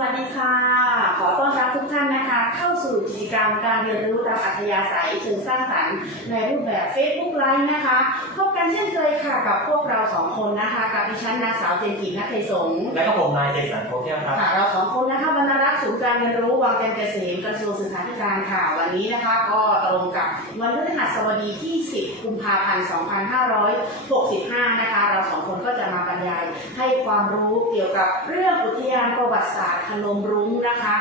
วัสดีค่ะ ขอต้อนรับทุกท่านนะคะ เข้าสู่กิจกรรมการเรียนรู้ตามอัธยาศัยเชิงสร้างสรรค์ในรูปแบบ Facebook Live นะคะ พบกันเช่นเคยค่ะกับพวกเราสองคนนะคะ กับดิฉันนางสาวเจนจินักไทยสงฆ์และก็ผมนายเจสันโพเทียมครับค่ะเราสองคนนะคะบรรณารักษ์ศูนย์การเรียนรู้วังจันทร์เกษมกระทรวงศึกษาธิการค่ะวันนี้นะคะ ก็ตรงกับวันพฤหัสบดีที่ 10 กุมภาพันธ์ 2565 นะคะ เราสองคนก็จะมาบรรยายให้ความรู้เกี่ยวกับเรื่องอุทยานประวัติศาสตร์พนมรุ้งนะคะ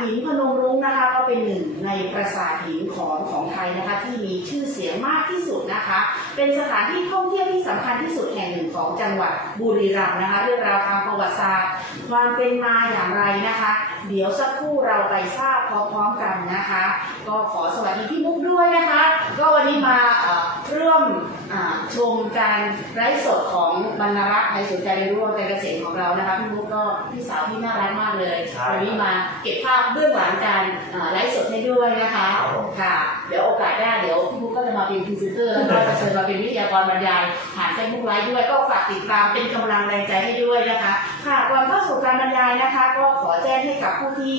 หินพนมรุ้งนะคะก็เป็นหนึ่งในปราสาทหินของของไทยนะคะที่มีชื่อเสียงมากที่สุดนะคะ เป็นสถานที่ท่องเที่ยวที่สำคัญที่สุดแห่งหนึ่งของจังหวัดบุรีรัมย์นะคะ เรื่องราวทางประวัติศาสตร์ความเป็นมาอย่างไรนะคะ เดี๋ยวสักครู่เราไปทราบพร้อมๆกันนะคะ ก็ขอสวัสดีพี่มุกด้วยนะคะ ก็วันนี้มาเอ่อร่วมอ่าชมการไลฟ์สดของบรรณรักษ์ในศูนย์การเรียนรู้การเกษตรของเรานะคะพี่มุกก็พี่สาวที่น่ารักมากเลยใช่วันนี้มาเก็บภาพเบื้องหลังการอ่าไลฟ์สดให้ด้วยนะคะครับผมค่ะ เดี๋ยวโอกาสหน้าเดี๋ยวพี่มุกก็จะมาเป็นพรีเซนเตอร์แล้วก็จะเชิญมาเป็นวิทยากรบรรยายผ่านเฟซบุ๊กไลฟ์ด้วยก็ฝากติดตามเป็นกำลังแรงใจให้ด้วยนะคะ ค่ะก่อนเข้าสู่การบรรยายนะคะ ก็ขอแจ้งให้กับผู้ที่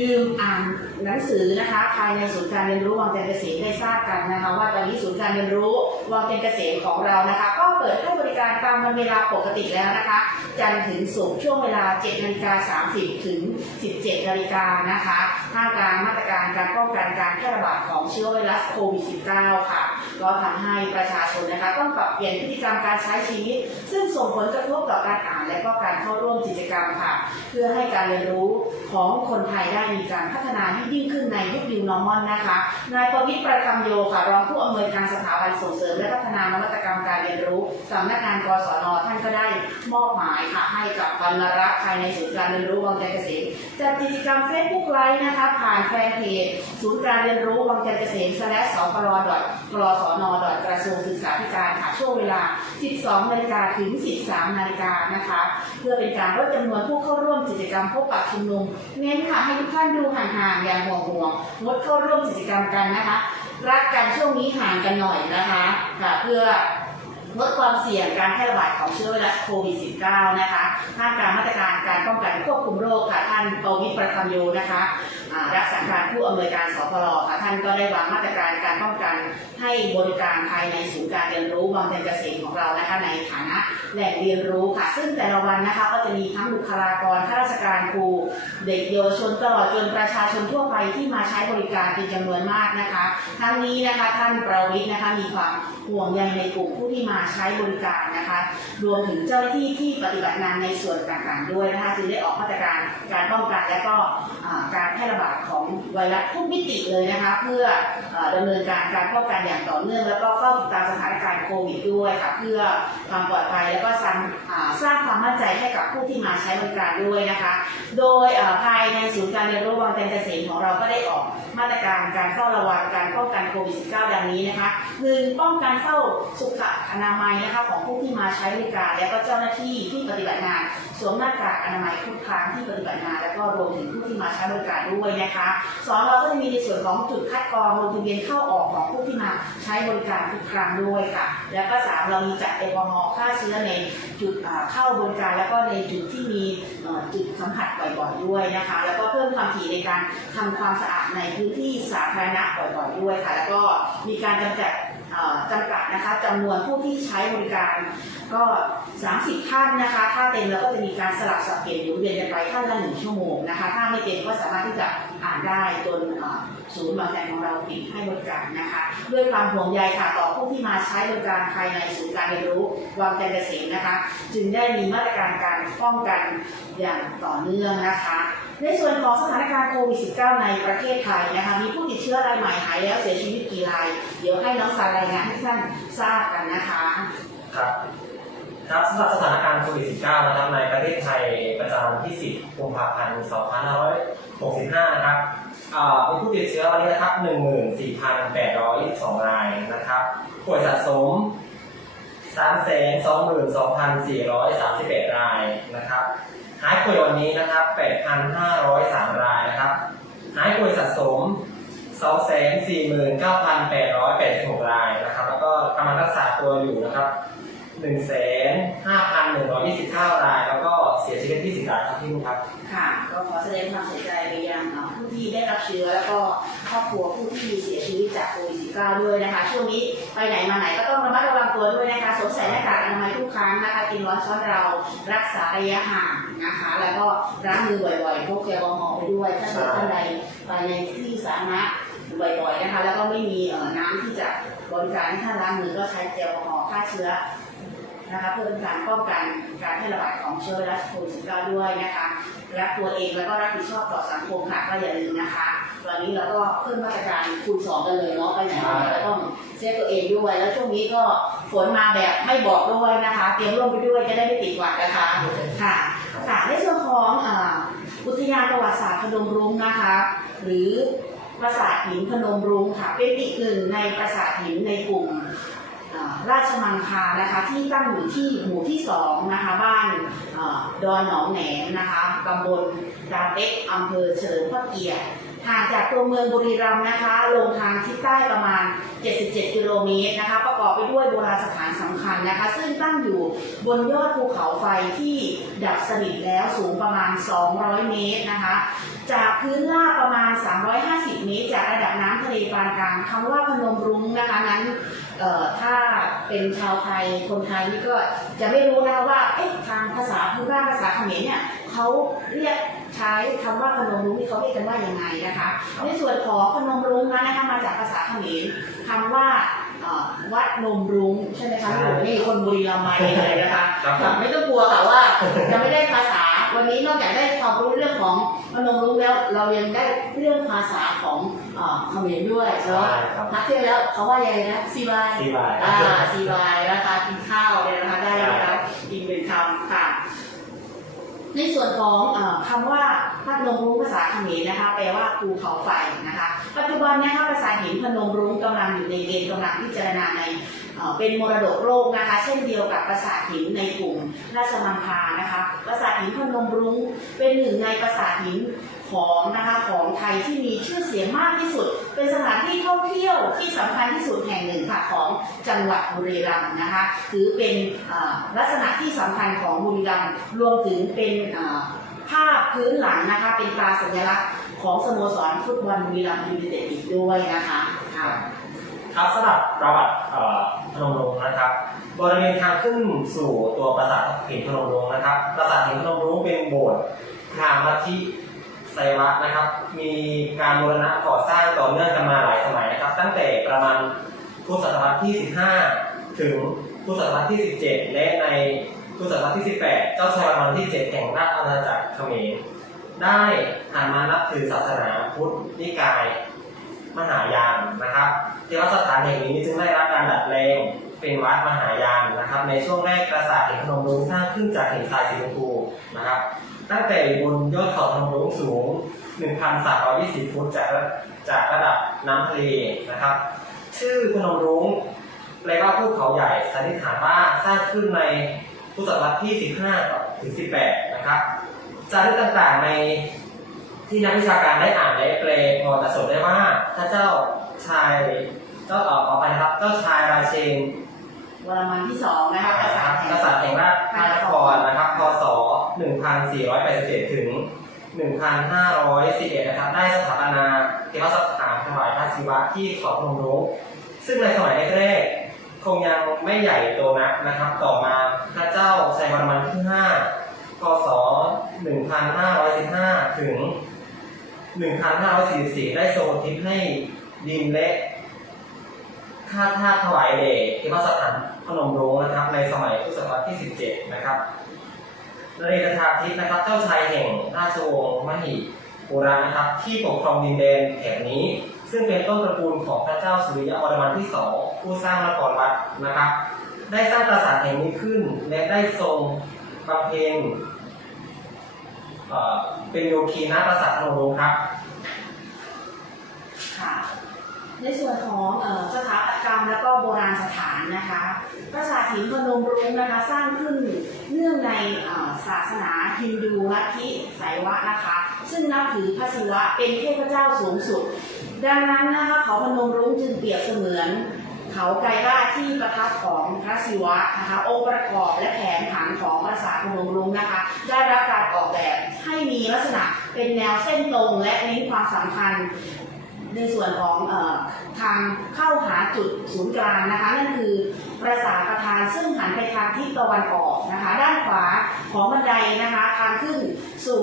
ยืมอ่านหนังสือนะคะ ภายในศูนย์การเรียนรู้วังจันทร์เกษมได้ทราบกันนะคะ ว่าตอนนี้ศูนย์การเรียนรู้วังจันทร์เกษมของเรานะคะก็ เปิดให้บริการตามวันเวลาปกติแล้วนะคะ จันทร์ถึงศุกร์ช่วงเวลา 7นาฬิกา30 ถึง 17นาฬิกานะคะท่ามกลางมาตรการการป้องกันการแพร่ระบาดของเชื้อไวรัสโควิด -19 ค่ะก็ทำให้ประชาชนนะคะต้องปรับเปลี่ยนพฤติกรรมการใช้ชีวิต ซึ่งส่งผลกระทบต่อการอ่านและก็การเข้าร่วมกิจกรรมค่ะ เพื่อให้การเรียนรู้ของคนไทยได้มีการพัฒนาที่ยิ่งขึ้นในยุค New Normal นะคะนายประวิตรประคำโยค่ะรองผู้อำนวยการสถาบันส่งเสริมและพัฒนานวัตกรรมการเรียนรู้สำนักงานกศนท่านก็ได้มอบหมายค่ะให้กับบรรณรักษ์ภายในศูนย์การเรียนรู้วังจันเกษมจัดกิจกรรม Facebook ไลฟ์นะคะผ่านแฟนเพจศูนย์การเรียนรู้วังจันเกษม slash สปรกรสนกระทรวงศึกษาธิการค่ะช่วงเวลา 12นาฬิกาถึง 13นาฬิกานะคะ เพื่อเป็นการลดจำนวนผู้เข้าร่วมกิจกรรมพบปะชุมนุมเน้นค่ะให้ทุกท่านดูห่างๆอย่างห่วงห่วงๆงดเข้าร่วมกิจกรรมกันนะคะรักกันช่วงนี้ห่างกันหน่อยนะคะค่ะเพื่อ ลดความเสี่ยงการแพร่ระบาดของเชื้อไวรัสโควิด -19 นะคะท่ามกลางมาตรการการป้องกันควบคุมโรคค่ะท่านปวิตรประคำโยนะคะรักษาการผู้อำนวยการสพรค่ะท่านก็ได้วางมาตรการการป้องกันให้บริการภายในศูนย์การเรียนรู้วังจันเกษมของเรานะคะในฐานะแหล่งเรียนรู้ค่ะ ซึ่งแต่ละวันนะคะก็จะมีทั้งบุคลากรข้าราชการครูเด็กเยาวชนตลอดจนประชาชนทั่วไปที่มาใช้บริการเป็นจำนวนมากนะคะ ทั้งนี้นะคะท่านประวิทย์นะคะมีความห่วงใยในกลุ่มผู้ที่มาใช้บริการนะคะ รวมถึงเจ้าหน้าที่ที่ปฏิบัติงานในส่วนต่างๆ ด้วยนะคะจึงได้ออกมาตรการการป้องกันและก็การแพร่ระบาดของไวรัสทุกมิติเลยนะคะ เพื่ออ่อดำเนินการการป้องกันอย่างต่อเนื่อง แล้วก็เฝ้าติดตามสถานการณ์โควิดด้วยค่ะเพื่อความปลอดภัยแล้วก็สร้างสร้างความมั่นใจให้กับผู้ที่มาใช้บริการด้วยนะคะ โดยภายในศูนย์การเรียนรู้วังจันเกษมของเราก็ได้ออกมาตรการการเฝ้าระวังการป้องกันโควิด -19 ดังนี้นะคะหนึ่งป้องกันเฝ้าสุขอนาามัยนะคะของผู้ที่มาใช้บริการ และก็เจ้าหน้าที่ที่ปฏิบัติงานสวมหน้ากากอนามัยทุกครั้งที่ปฏิบัติงาน แล้วก็รวมถึงผู้ที่มาใช้บริการด้วยนะคะสองเราก็จะมีในส่วนของจุดคัดกรองลงทะเบียนเข้าออกของผู้ที่มาใช้บริการทุกครั้งด้วยค่ะ แล้วก็สามเรามีจัดแอลกอฮอล์ฆ่าเชื้อในจุดเข้าบริการแล้วก็ในจุดที่มีจุดสัมผัสบ่อยๆด้วยนะคะ แล้วก็เพิ่มความถี่ในการทำความสะอาดในพื้นที่สาธารณะบ่อยๆด้วยค่ะ แล้วก็มีการจำกัด จำกัดนะคะจำนวนผู้ที่ใช้บริการ ก็ 30 ท่านนะคะ ถ้าเต็มเราก็จะมีการสลับสับเปลี่ยนหมุนเวียนกันไปท่านละหนึ่งชั่วโมงนะคะ ถ้าไม่เต็มก็สามารถที่จะอ่านได้จนศูนย์บางแสนของเราปิดให้บริการนะคะ ด้วยความห่วงใยค่ะต่อผู้ที่มาใช้บริการภายในศูนย์การเรียนรู้วังจันเกษมนะคะ จึงได้มีมาตรการการป้องกันอย่างต่อเนื่องนะคะ ในส่วนของสถานการณ์โควิด -19 ในประเทศไทยนะคะมีผู้ ชื้อรายใหม่หายแล้วเสียชีวิตกี่ราย เดี๋ยวให้น้องสารรายงานให้ท่านทราบกันนะคะ ครับครับสำหรับสถานการณ์โควิด -19 นะครับในประเทศไทยประจำวันที่ 10 กุมภาพันธ์ 2565 นะครับอ่ามีผู้ติดเชื้อวันนี้นะครับ 14,822 รายนะครับป่วยสะสม 322,431 รายนะครับหายป่วยวันนี้นะครับ 8,503 รายนะครับหายป่วยสะสม 249,886รายนะครับ แล้วก็กำลังรักษาตัวอยู่นะครับ1 5 1 2 9 ราย แล้วก็เสียชีวิตที่สิบรายครับพี่นุครับ ค่ะ ก็ขอแสดงความเสียใจไปยังเอ่อผู้ที่ได้รับเชื้อ แล้วก็ครอบครัวผู้ที่เสียชีวิตจากโควิด -19 ด้วยนะคะ ช่วงนี้ไปไหนมาไหนก็ต้องระมัดระวังตัวด้วยนะคะสวมใส่หน้ากากอนามัยทุกครั้งนะคะกินร้อนช้อนเรารักษาระยะห่างนะคะ แล้วก็ล้างมือบ่อยๆพกแอลกอฮอล์ไปด้วยถ้าเกิดท่านใดไปในที่สาธารณะ บ่อยๆนะคะ แล้วก็ไม่มีน้ำที่จะบริการให้ท่านล้างมือก็ใช้แอลกอฮอล์ฆ่าเชื้อนะคะเพื่อเป็นการป้องกันการแพร่ระบาดของเชื้อไวรัสโควิด -19 ด้วยนะคะรักตัวเองแล้วก็รับผิดชอบต่อสังคมค่ะก็อย่าลืมนะคะวันนี้เราก็เพิ่มมาตรการคูณสองกันเลยเนาะไปไหนมาก็ต้องเซฟตัวเองด้วย แล้วช่วงนี้ก็ฝนมาแบบไม่บอกด้วยนะคะ เตรียมร่มไปด้วยจะได้ไม่ติดหวัดนะคะค่ะค่ะในส่วนของอุทยานประวัติศาสตร์พนมรุ้งนะคะ หรือ ปราสาทหินพนมรุ้งค่ะ เป็นอีกหนึ่งในปราสาทหินในกลุ่มราชมังคลานะคะที่ตั้งอยู่ที่หมู่ที่สองนะคะบ้านอดอนหนองแหนมนะคะตำบลดาเต็กอำเภอเฉลิมพระเกียรติ ห่างจากตัวเมืองบุรีรัมย์นะคะ ลงทางทิศใต้ประมาณ 77 กิโลเมตรนะคะ ประกอบไปด้วยโบราณสถานสำคัญนะคะ ซึ่งตั้งอยู่บนยอดภูเขาไฟที่ดับสนิทแล้วสูงประมาณ 200 เมตรนะคะ จากพื้นราบประมาณ 350 เมตร จากระดับน้ำทะเลปานกลางคำว่าพนมรุ้งนะคะนั้นถ้าเป็นชาวไทยคนไทยนี่ก็จะไม่รู้นะว่าทางภาษาพื้นบ้านภาษาเขมรเนี่ยเขาเรียก ใช้คำว่าพนมรุ้งนี่เขาเรียกกันว่ายังไงนะคะ ในส่วนของพนมรุ้งนั้นนะคะมาจากภาษาเขมรคำว่าเอ่อวัดนมรุ้งใช่ไหมคะใช่โอ้โหนี่คนบุรีรัมย์มาเองเลยนะคะครับผมค่ะไม่ต้องกลัวค่ะว่าจะไม่ได้ภาษาวันนี้นอกจากได้ความรู้เรื่องของพนมรุ้งแล้วเรายังได้เรื่องภาษาของเอ่อเขมรด้วยเนาะใช่ครับนักเที่ยวแล้วเขาว่ายังไงนะซีบายซีบายอ่าซีบายนะคะกินข้าวเนี่ยนะคะได้นะคะกินเป็นคำค่ะ ในส่วนของออคำว่าพนมรุ้งภาษาเขมรนะคะ แปลว่าภูเขาไฟนะคะ ปัจจุบันเนะคะภาษาหินพนมรุ้งกำลังอยู่ในเกณฑ์กำลังพิจารณาในเป็นมรดกโลกนะคะ เช่นเดียวกับปราสาทหินในกลุ่มราชมังคานะคะปราสาทหินพนมรุ้งเป็นหนึ่งในปราสาทหิน ของนะคะของไทยที่มีชื่อเสียงมากที่สุด เป็นสถานที่ท่องเที่ยวที่สำคัญที่สุดแห่งหนึ่งค่ะของจังหวัดบุรีรัมย์นะคะถือเป็นลักษณะที่สำคัญของบุรีรัมย์รวมถึงเป็นภาพพื้นหลังนะคะ เป็นตราสัญลักษณ์ของสโมสรฟุตบอลบุรีรัมย์ยูไนเต็ดอีกด้วยนะคะค่ะครับสำหรับประวัติเอ่อพนมรุ้งนะครับ บริเวณทางขึ้นสู่ตัวปราสาทหินพนมรุ้งนะครับ ปราสาทหินพนมรุ้งเป็นโบสถ์ทางลัทธิ ไซวะนะครับ มีการบูรณะก่อสร้างต่อเนื่องกันมาหลายสมัยนะครับ ตั้งแต่ประมาณพุทธศตวรรษที่ 15 ถึงพุทธศตวรรษที่ 17 และในพุทธศตวรรษที่ 18 เจ้าชายวรมันที่ 7 แห่งราชอาณาจักรเขมรได้หันมานับถือศาสนาพุทธนิกายมหายานนะครับเทวสถานแห่งนี้จึงได้รับการดัดแปลงเป็นวัดมหายานนะครับ ในช่วงแรกปราสาทหินพนมรุ้งสร้างขึ้นจากหินทรายสีชมพูนะครับ ตั้งแต่อยู่บนยอดเขาพนมรุ้งสูง 1,320 ฟุตจากระจากระดับน้ำทะเลนะครับ ชื่อพนมรุ้งแปลว่าภูเขาใหญ่สันนิษฐานว่าสร้างขึ้นในพุทธศตวรรษที่ 15 ถึง 18 นะครับจารึกต่างๆในที่นักวิชาการได้อ่านและแปลพอจะสรุปได้ว่าถ้าเจ้าชายเจ้าเอ่อขอไปนะครับเจ้าชายราเชนวรมันที่สองนะคะปราสาทแห่งกษัตริย์แห่งราชพระนครนะครับพศ 1487 ถึง 1511นะครับ ได้สถาปนาเทวสถานถวายพระศิวะที่เขาพนมรุ้งซึ่งในสมัยแรกๆคงยังไม่ใหญ่โตนักนะครับ ต่อมาพระเจ้าชัยวรมันที่ 5 พศ 1515 ถึง 1544 ได้ทรงทิศให้ดินและค่าท่าถวายเดชที่พระสถานพนมรุ้งนะครับ ในสมัยพุทธศตวรรษที่ 17 นะครับ นเรศธาทิตนะครับ เจ้าชายแห่งราชวงศ์มหิปุระนะครับ ที่ปกครองดินแดนแถบนี้ ซึ่งเป็นต้นตระกูลของพระเจ้าสุริยะวรมันที่สองผู้สร้างนครวัดนะครับ ได้สร้างปราสาทแห่งนี้ขึ้น และได้ทรงบำเพ็ญเป็นโยคีนาปราสาทพนมรุ้งครับค่ะ ในส่วนของอสถาปัตยกรรมและก็โบราณสถานนะคะปราสาทหินพนมรุ้งนะคะสร้างขึ้นเนื่องในศาสนาฮินดูลัทธิไสยวะนะคะ ซึ่งนับถือพระศิวะเป็นเทพเจ้าสูงสุด ดังนั้นนะคะเขาพนมรุ้งจึงเปรียบเสมือน เขาไกรราชที่ประทับของพระศิวะนะคะองค์ประกอบและแผนผังของปราสาทพนมรุ้งนะคะ ได้รับการออกแบบให้มีลักษณะเป็นแนวเส้นตรงและเน้นความสำคัญ ในส่วนของอทางเข้าหาจุดศูนย์กลางนะคะนั่นคือปราสาทประธานซึ่งหันไปทางทิศตะวันออกนะคะ ด้านขวาของบันไดนะคะทางขึ้นสู่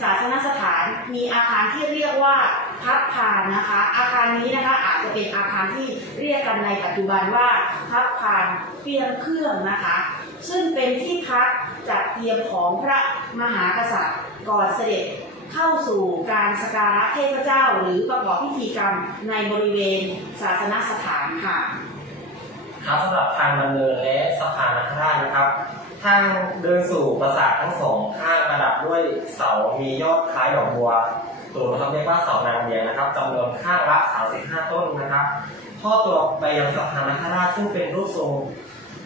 ศาสนสถานมีอาคารที่เรียกว่าพับพานนะคะ อาคารนี้นะคะอาจจะเป็นอาคารที่เรียกกันในปัจจุบันว่าพับพานเปียงเครื่องนะคะ ซึ่งเป็นที่พักจัดเตรียมของพระมหากษัตริย์ก่อนเสด็จ เข้าสู่การสการะเทพเจ้า หรือประกอบพิธีกรรมในบริเวณศาสนสถานค่ะ ครับสำหรับทางดำเนินและสะพานนักราชนะครับทางเดินสู่ปราสาททั้งสองข้างประดับด้วยเสามียอดคล้ายดอกบัวตัวนะครับเรียกว่าเสานางเมียนะครับจำนวนข้างละ35 ต้นนะครับทอตัวไปยังสะพานนักราชซึ่งเป็นรูปทรง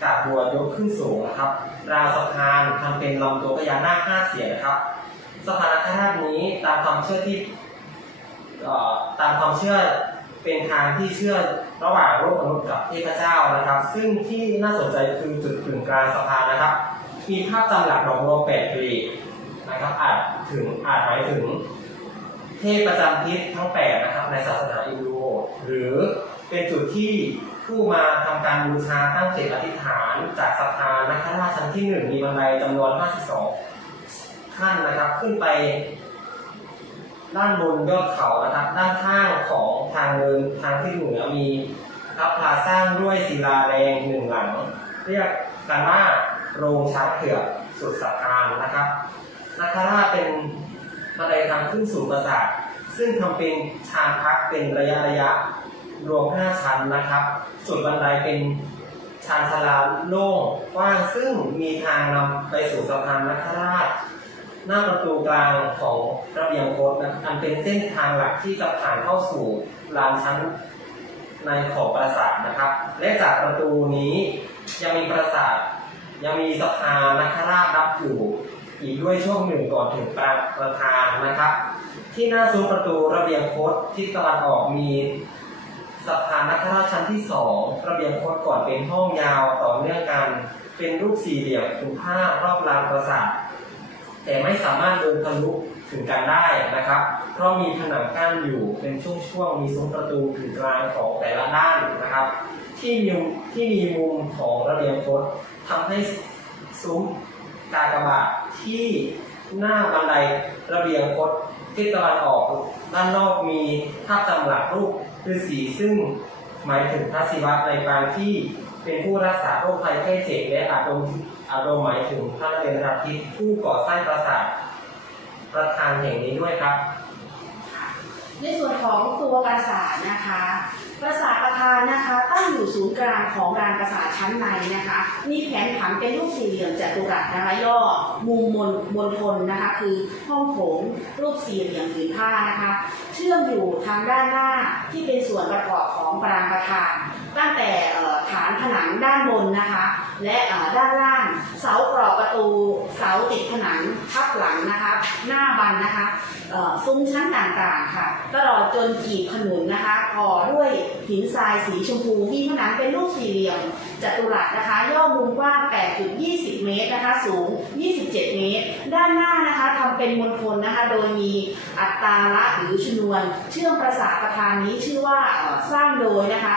กาบบัวยกขึ้นสูงนะครับ ราวสะพานทำเป็นลำตัวพญานาคห้าเสียนนะครับ สะพานนักราชนี้ตามความเชื่อที่ตามความเชื่อเป็นทางที่เชื่อระหว่างโลกมนุษย์กับเทพเจ้านะครับ ซึ่งที่น่าสนใจคือจุดกึ่งกลางสะพานนะครับ มีภาพจำหลักดอกบัวแปดกลีนะครับอาจถึงอาจหมายถึง เทพประจำทิศทั้งแปดนะครับ ในศาสนาอินโดหรือเป็นจุดที่ผู้มาทำการบูชาตั้งเจตอธิษฐาน จากสะพานนักราชชั้นที่หนึ่งมีบันไดจำนวน 52 ขั้นนะครับ ขึ้นไป ด้านบนยอดเขานะครับ ด้านข้างของทางเดินทางที่เหนือมีพระพาสร้างด้วยศิลาแรงหนึ่งหลัง เรียกกันว่าโรงช้างเผือกสุดสะพานนะครับนาคาราเป็นบันไดทางขึ้นสู่ปราสาทซึ่งทำเป็นชานพักเป็นระยะระยะรวม 5 ชั้นนะครับ ส่วนบันไดเป็นชานชาลาโล่งกว้างซึ่งมีทางนำไปสู่สะพานนาคาราช หน้าประตูกลางของระเบียงโคดนะอันเป็นเส้นทางหลักที่จะผ่านเข้าสู่ลานชั้นในของปราสาทนะครับ และจากประตูนี้ยังมีปราสาทยังมีสะพานนักราชรับอยู่อีกด้วยช่วงหนึ่งก่อนถึงประประธานนะครับ ที่หน้าซุ้มประตูระเบียงโคดทิศตะวันออกมีสะพานนักราชชั้นที่สองระเบียงโคดก่อนเป็นห้องยาวต่อเนื่องกัน เป็นรูปสี่เหลี่ยมผืนผ้ารอบลานปราสาท แต่ไม่สามารถเดินทะลุถึงกันได้นะครับ เพราะมีผนังกั้นอยู่เป็นช่วงๆ มีซุ้มประตูถึงกลางของแต่ละด้านนะครับ ที่มีที่มีมุมของระเบียงคดทำให้ซุ้มกากบาทที่หน้าบันไดระเบียงคดทิศตะวันออก ด้านนอกมีภาพจำหลักรูปฤาษีซึ่งหมายถึงพระศิวะในปางที่เป็นผู้รักษาโรคภัยไข้เจ็บและอาดม อาดมหมายถึงพระนเรนทรทิศผู้ก่อสร้างปราสาทประธานแห่งนี้ด้วยครับ ในส่วนของตัวปราสาทนะคะ ปราสาทประธานนะคะตั้งอยู่ศูนย์กลางของลานปราสาทชั้นในนะคะ มีแผนผังเป็นรูปสี่เหลี่ยมจัตุรัสนะคะย่อมุมมนบนทนนะคะ คือห้องโถงรูปสี่เหลี่ยมผืนผ้านะคะ เชื่อมอยู่ทางด้านหน้าที่เป็นส่วนประกอบของปรางประธาน ตั้งแต่ฐานผนังด้านบนนะคะ และด้านล่างเสากรอบประตูเสาติดผนังทับหลังนะคะ หน้าบันนะคะซุ้มชั้นต่างๆค่ะตลอดจนกีบขนุนนะคะก่อด้วยหินทรายสีชมพูมีผนังเป็นรูปสี่เหลี่ยมจัตุรัสนะคะ ย่อมุมกว้าง 8.20 เมตรนะคะ สูง 27 เมตร ด้านหน้านะคะทำเป็นมณฑลนะคะ โดยมีอัตตาละหรือชนวน เชื่อมประสาทประธานนี้ชื่อว่าสร้างโดยนะคะ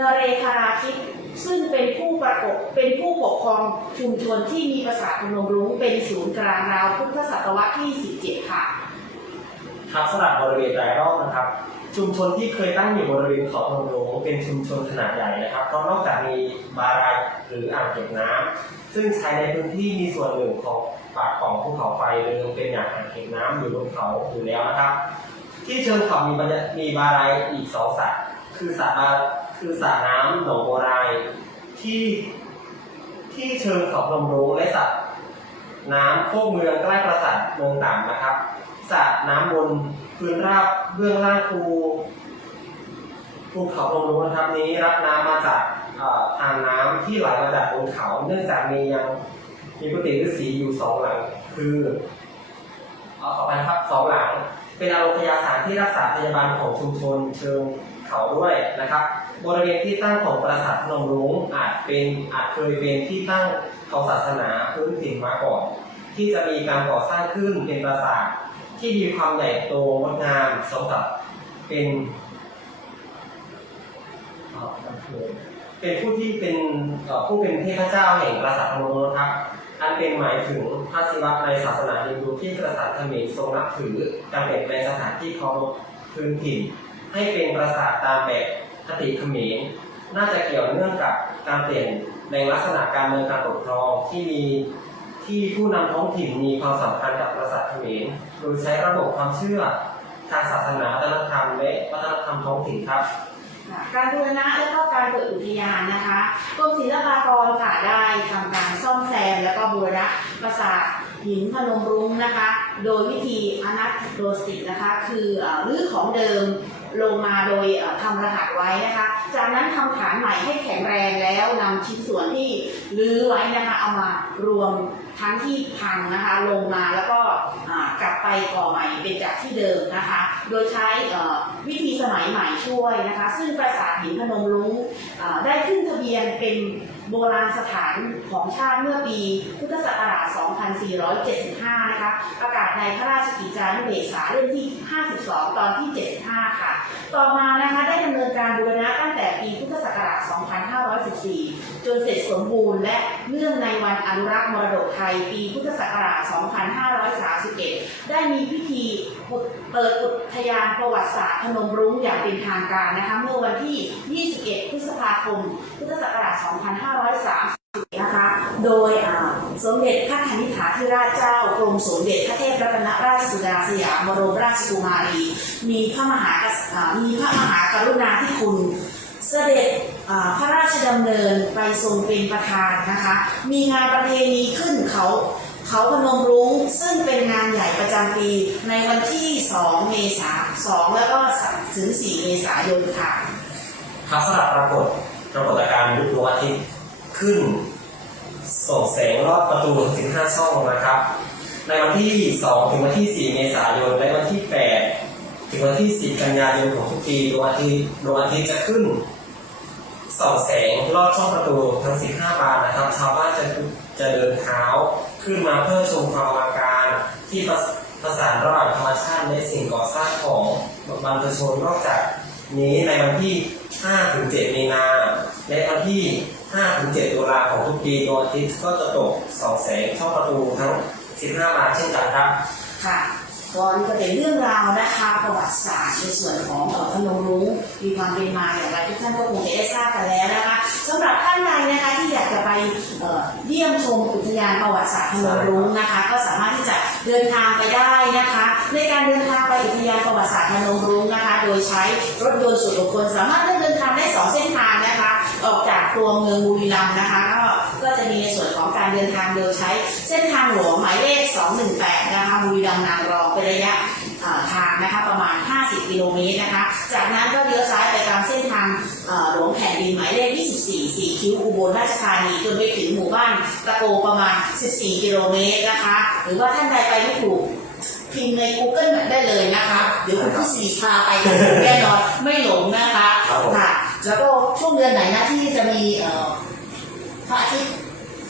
นเรคาราทิตซึ่งเป็นผู้ประกบเป็นผู้ปกครองชุมชนที่มีปราสาทพนมรุ้งเป็นศูนย์กลางราวพุทธศตวรรษที่ 17 ค่ะครับสำหรับบริเวณรายรอบนะครับ ชุมชนที่เคยตั้งอยู่บริเวณเขาพนมรุ้งเป็นชุมชนขนาดใหญ่นะครับเพราะนอกจากมีบารายหรืออ่างเก็บน้ำซึ่งใช้ในพื้นที่มีส่วนหนึ่งของปากของภูเขาไฟเรือเป็นอย่างอ่างเก็บน้ำอยู่บนเขาอยู่แล้วนะครับ ที่เชิงเขามีบามีบารายอีกสองสระคือสระบา คือสระน้ำหนองโบรายที่ที่เชิงเขาพนมรุ้งและสระน้ำโคกเมืองใกล้ปราสาทเมืองต่ำนะครับสระน้ำบนพื้นราบเบื้องล่างภูภูเขาลงรุ้งนะครับนี้รับน้ำมาจากทางน้ำที่ไหลมาจากบนเขา เนื่องจากมียังมีกุฏิฤาษีอยู่สองหลัง คือเอาขอไปครับสองหลัง เป็นอารมพยาสานที่รักษาพยาบาลของชุมชนเชิงเขาด้วยนะครับ บริเวณที่ตั้งของปราสาทพนมรุ้งอาจเป็นอาจเคยเป็นที่ตั้งของศาสนาพื้นถิ่นมาก่อน ที่จะมีการก่อสร้างขึ้นเป็นปราสาทที่มีความใหญ่โตงดงามสมกับเป็นเอ่อเป็นผู้ที่เป็นผู้เป็นเทพเจ้าแห่งปราสาทพนมรุ้งนะครับอันเป็นหมายถึงพระศิวะในศาสนาฮินดูที่กษัตริย์เขมรทรงนับถือการเปลี่ยนแปลงสถานที่เคารพพื้นถิ่นให้เป็นปราสาทตามแบบ คติเขมรน่าจะเกี่ยวเนื่องกับการเปลี่ยนในลักษณะการเมืองการปกครองที่มีที่ผู้นำท้องถิ่นมีความสัมพันธ์กับปราสาทเขมรโดยใช้ระบบความเชื่อทางศาสนาวัฒนธรรมและวัฒนธรรมท้องถิ่นครับ การบูรณะและก็การเปิดอุทยานนะคะกรมศิลปากรค่ะได้ทำการซ่อมแซมและก็บูรณะปราสาทหินพนมรุ้งนะคะ โดยวิธีอนัตโดสติกนะคะ คือเอ่อรื้อของเดิม ลงมาโดยทำรหัสไว้นะคะ จากนั้นทำฐานใหม่ให้แข็งแรงแล้วนำชิ้นส่วนที่ลื้อไว้นะคะเอามารวม ทั้งที่พังนะคะลงมาแล้วก็กลับไปก่อใหม่เป็นจากที่เดิมนะคะ โดยใช้วิธีสมัยใหม่ช่วยนะคะ ซึ่งปราสาทหินพนมรุ้งได้ขึ้นทะเบียนเป็นโบราณสถานของชาติเมื่อปีพุทธศักราช 2475 นะคะ ประกาศในพระราชกิจจานุเบกษาเล่มที่ 52 ตอนที่ 75 ค่ะ ต่อมานะคะได้ดำเนินการบูรณะตั้งแต่ปีพุทธศักราช 2514 จนเสร็จสมบูรณ์และเนื่องในวันอนุรักษ์มรดกไทยปีพุทธศักราช 2531 ได้มีพิธีเปิดอุทยานประวัติศาสตร์พนมรุ้งอย่างเป็นทางการนะคะเมื่อวันที่ 21 พฤษภาคม พุทธศักราช 2530 นะคะ โดยสมเด็จพระนิธิฐาธิราชเจ้ากรมสมเด็จพระเทพรัตนราชสุดาสยามบรมราชกุมารี มีพระมหากษอ่ามีพระมหากรุณาธิคุณ เสด็จ พระราชดำเนินไปทรงเป็นประธานนะคะ มีงานประเพณีขึ้นเขาเขาพนมรุ้งซึ่งเป็นงานใหญ่ประจำปีในวันที่ 2 เมษายน2แล้วก็3ถึง 4 เมษายนค่ะครับสำหรับปรากฏปรากฏการณ์ยุคดวงอาทิตย์ขึ้น ส่งแสงรอบประตูถึง5ช่องนะครับ ในวันที่ 2 ถึงวันที่ 4 เมษายนและวันที่ 8 ถึงวันที่ 10 กันยายนของทุกปีดวงอาทิตย์ดวงอาทิตย์จะขึ้น ส่องแสงรอบช่องประตูทั้ง 15 บานนะครับ ชาวบ้านจะจะเดินเท้าขึ้นมาเพื่อชมความอลังการ ที่ประประสานระหว่างธรรมชาติและสิ่งก่อสร้างของบรรพชนนอกจากนี้ในวันที่5ถึง7มีนาและวันที่5ถึง7ตุลาของทุกปีดวงอาทิตย์ก็จะตกส่องแสงช่องประตูทั้ง 15 บานเช่นกันครับค่ะ ก็นี่ก็เป็นเรื่องราวนะคะประวัติศาสตร์ในส่วนของเอ่อพนมรุ้งมีความเป็นมาอย่างไรทุกท่านก็คงจะได้ทราบกันแล้วนะคะสำหรับท่านใดนะคะที่อยากจะไปเอ่อเยี่ยมชมอุทยานประวัติศาสตร์พนมรุ้งนะคะ ก็สามารถที่จะเดินทางไปได้นะคะ ในการเดินทางไปอุทยานประวัติศาสตร์พนมรุ้งนะคะ โดยใช้รถยนต์ส่วนบุคคลสามารถเดินทางได้สองเส้นทางนะคะ ออกจากตัวเมืองบุรีรัมย์นะคะก็ ก็จะมีในส่วนของการเดินทางโดยใช้ เส้นทางหลวงหมายเลข 218 นะคะบุรีรัมย์นางรองเป็นระยะเอ่อทางนะคะประมาณ 50 กิโลเมตรนะคะ จากนั้นก็เลี้ยวซ้ายไปตามเส้นทางเอ่อหลวงแผ่นดินหมายเลข 24สีคิ้วอุบลราชธานีจนไปถึงหมู่บ้านตะโกประมาณ 14 กิโลเมตรนะคะ หรือว่าท่านใดไปไม่ถูกพิมพ์ใน Google Map ได้เลยนะคะ เดี๋ยวคุณผู้สีพาไปกันแน่นอนไม่หลงนะคะครับผมค่ะแล้วก็ช่วงเดือนไหนนะที่จะมีเอ่อ พระอาทิตย์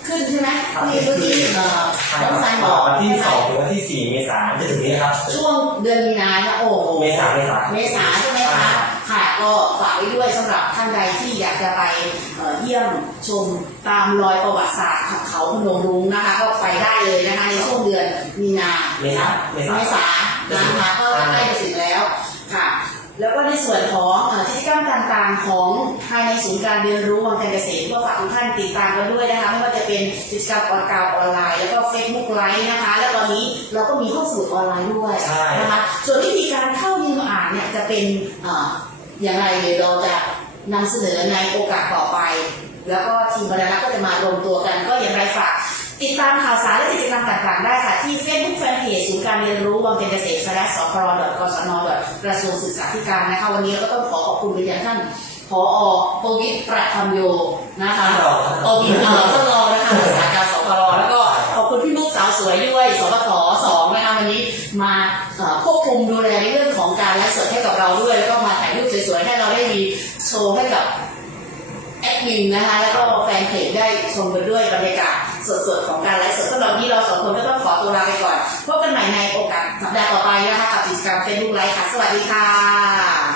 ขึ้นใช่ไหมที่เมื่อกี้เอ่อใช่น้องคสารัยบบอกวันที่ใช่ไหม2ถึงวันที่4เมษายนจะถึงนี้นะครับ ช่วงเดือนมีนาเนี่ยโอ้โห เมษาเมษา เมษาใช่ไหมคะ ค่ะก็ฝากไว้ด้วยสำหรับท่านใดที่อยากจะไปเอ่อเยี่ยมชมตามรอยประวัติศาสตร์ของเขาพนมรุ้งนะคะ ก็ไปได้เลยนะคะในช่วงเดือนมีนาเมษาเมษา เมษานะคะก็ใกล้จะถึงแล้วค่ะ แล้วก็ในส่วนของเอ่อกิจกรรมต่างๆ ของภายในศูนย์การเรียนรู้วังการเกษตรก็ฝากทุกท่านติดตามกันด้วยนะคะไม่ว่าจะเป็นกิจกรรมออนกาวออนไลน์ แล้วก็เฟซบุ๊กไลฟ์นะคะ แล้วตอนนี้เราก็มีห้องสมุดออนไลน์ด้วยใช่นะคะส่วนวิธีการเข้ายืมอ่านเนี่ยจะเป็นเอ่ออย่างไรเดี๋ยวเราจะนำเสนอในโอกาสต่อไป แล้วก็ทีมบรรณาก็จะมารวมตัวกัน ก็อย่างไรฝากติดตามข่าวสารและกิจกรรมต่างๆ ได้ค่ะที่ Facebook Fanpage ศูนย์การเรียนรู้วังเกษตรสสพรกศนกระทรวงศึกษาธิการนะคะวันนี้ก็ต้องขอขอบคุณไปยังท่านผอโควิดประธรรมโยนะคะท่านรองโอวิดเอ่อท่านรองนะคะรักษาการสพรแล้วก็ขอบคุณพี่ลูกสาวสวยด้วยสปทสองนะคะวันนี้มาเอ่อควบคุมดูแลในเรื่องของการไลฟ์สดให้กับเราด้วยแล้วก็มาถ่ายรูปสวยๆให้เราได้มีโชว์ให้กับมินนะคะแล้วก็แฟนเพจได้ชมกันด้วยบรรยากาศ สดๆของการไลฟ์สดสำหรับวันนี้เราสองคนก็ต้องขอตัวลาไปก่อนพบกันใหม่ในโอกาสสัปดาห์ต่อไปนะคะกับกิจกรรมเฟซบุ๊กไลฟ์ค่ะ สวัสดีค่ะ